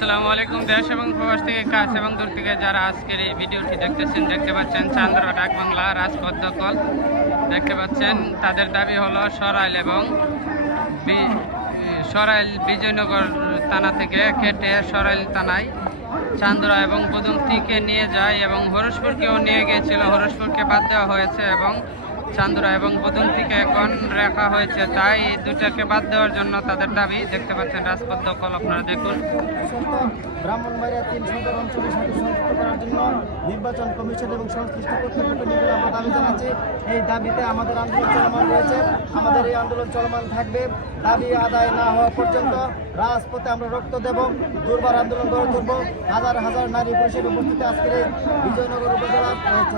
আসসালামু আলাইকুম। দেশ এবং প্রবাস থেকে কাছ এবং দূর থেকে যারা আজকের এই ভিডিওটি দেখতেছেন, দেখতে পাচ্ছেন চান্দরা ডাক বাংলা রাজপথ দখল দেখতে পাচ্ছেন। তাদের দাবি হলো সরাইল বিজয়নগর থানা থেকে কেটে সরাইল থানায় চান্দরা এবং বুদুমতিকে নিয়ে যায় এবং হরসপুরকেও নিয়ে গিয়েছিল। হরসপুরকে বাদ দেওয়া হয়েছে এবং চান্দরা এবং বুদুমতিকে এখন রাখা হয়েছে। তাই এই দুটাকে বাদ দেওয়ার জন্য তাদের দাবি দেখতে পাচ্ছেন রাজপথ দখল। আপনারা দেখুন। ব্রাহ্মণবাড়িয়া 3 সদর অঞ্চলের সাথে সংযুক্ত করার জন্য নির্বাচন কমিশন এবং সংশ্লিষ্ট কর্তৃপক্ষ নিকটে আমরা দাবি জানাচ্ছি। এই দাবিতে আমাদের আন্দোলন চলমান রয়েছে, আমাদের এই আন্দোলন চলমান থাকবে। দাবি আদায় না হওয়া পর্যন্ত রাজপথে আমরা রক্ত দেব, দুর্বার আন্দোলন গড়ে তুলব। হাজার হাজার নারী পুরুষের উপস্থিতি আজকের এই বিজয়নগর উপজেলা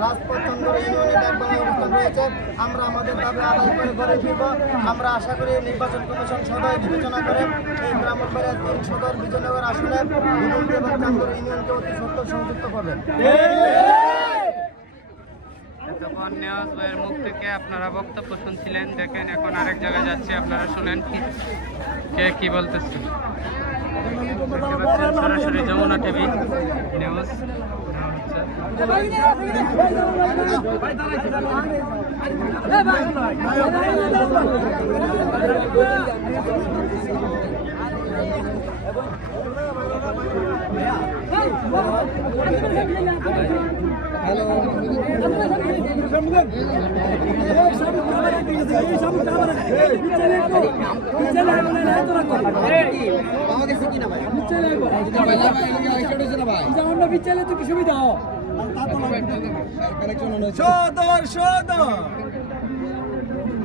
রাজপথ চন্দ্র ইউনিয়নে ডাক বাংলা অনুষ্ঠান রয়েছে। আমরা আমাদের দাবি আদায় করে ঘরে ফিরব। আমরা আশা করি নির্বাচন কমিশন সদয় বিবেচনা করে এই ব্রাহ্মণবাড়িয়া 3 সদর বিজয়নগর আসনে বুদুমতি এবং চান্দর ইউনিয়নকে অতি সত্তর সংযুক্ত করবেন। তখন নেওয়াজ ভাইয়ের মুখ থেকে আপনারা বক্তব্য শুনছিলেন। দেখেন এখন আরেক জায়গায় যাচ্ছে, আপনারা শুনেন কে কি বলতেছে। সরাসরি যমুনা টিভি নিউজ।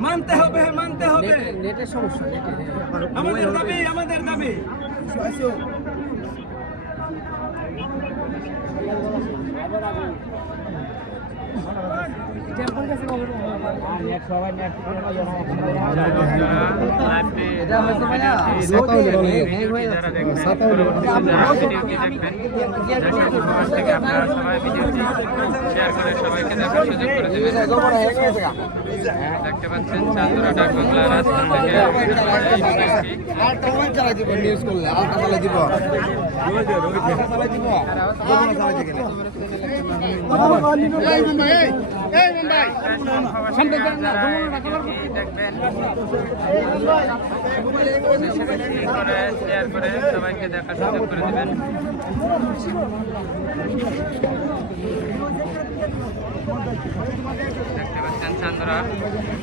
মানতে হবে, মানতে হবে। নেটের সমস্যা, আমাদের দাবি, আমাদের দাবি। দেখতে পাচ্ছেন চান্দরা ডাক বাংলা রাজপথ থেকে নিউজ করলে আলটা চালাই দিব। শেয়ার করে সবাইকে দেখার সুযোগ করে দেবেন। দেখতে পাচ্ছেন চান্দরা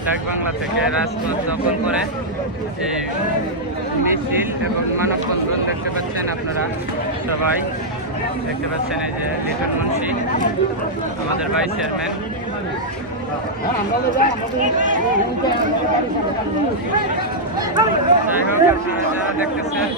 ডাক বাংলা থেকে রাজপথ দখল করে এই মিছিল এবং মানববন্ধন দেখতে পাচ্ছেন আপনারা সবাই। দেখতে পাচ্ছেন এই যে লিটন মুন্সি আমাদের ভাইস চেয়ারম্যান। যাই হোক, আপনারা যারা দেখতেছেন